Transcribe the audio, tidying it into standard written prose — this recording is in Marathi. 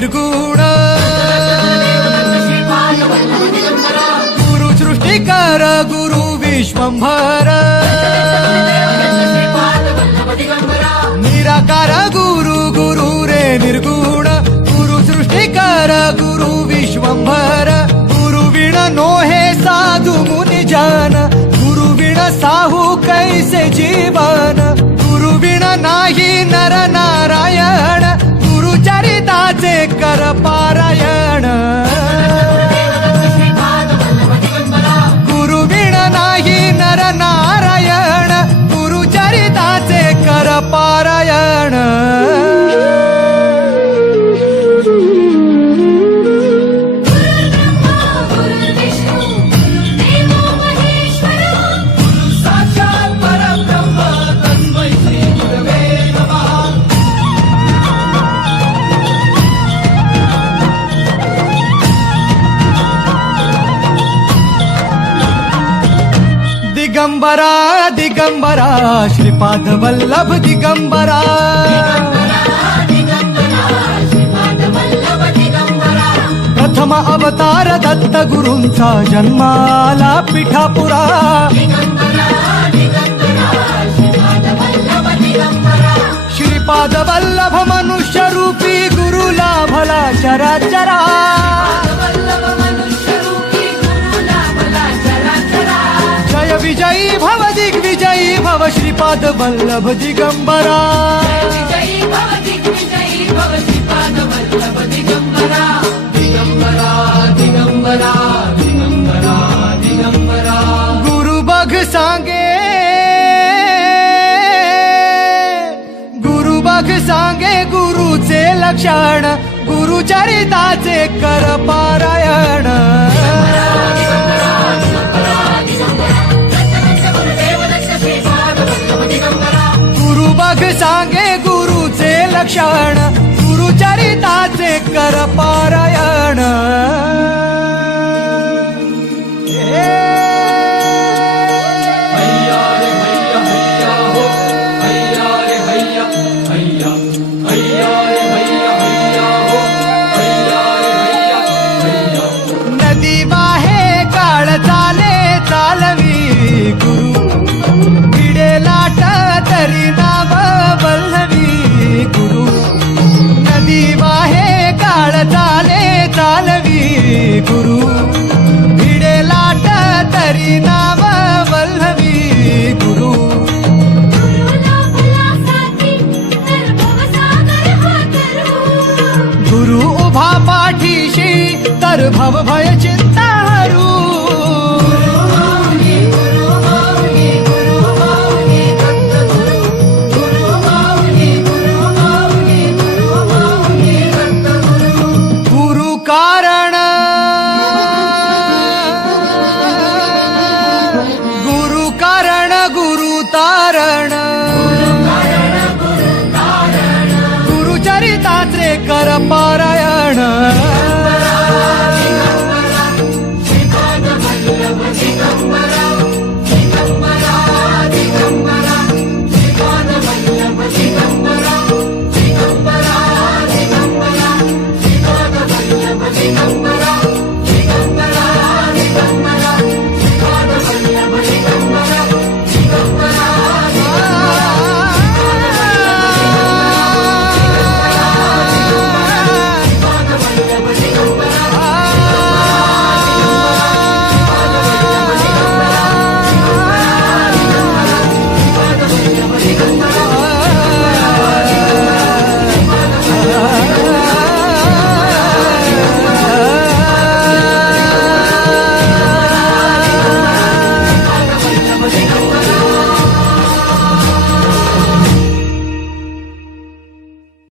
निर्गुण गुरु सृष्टिकर गुरु विश्वंभर निराकार गुरु गुरु रे निर्गुण गुरु सृष्टिकर गुरु विश्वंभर गुरु विण नोहे साधु मुनि जन गुरु विण साहू कैसे जीवन गुरु विण नाही नर नारायण गुरु चरिताचे कर पारायण गुरु विण नाही नर नारायण गुरु चरिताचे कर पारायण दिगंबरा दिगंबरा श्रीपाद वल्लभ दिगंबरा प्रथम अवतार दत्त गुरूंचा जन्माला पिठापुरा श्रीपाद वल्लभ मनुष्य रूपी गुरु लाभला चराचरा जय विजयी भव दिग्विजयी भव श्रीपाद वल्लभ दिगंबरा दिगंबरा दिगंबरा दिगंबरा गुरु बघ सांगे गुरु बघ सांगे गुरुचे लक्षण गुरु चरिताचे कर पारायण गुरु बघ सांगे गुरुचे लक्षण गुरु चरिताचे कर पारायण नदी वाहे काळ चाले चालवी गुरु भिडे लाट तरी नाव वल्लवी गुरु नदी वाहे काळ चाले चालवी गुरु भिडे लाट तरी नाव वल्लवी गुरु गुरु उभा पाठीशी तर भव भय चिंता हरू गुरु कारण गुरु कारण गुरु तारण गुरु चरिताचे कर पारायण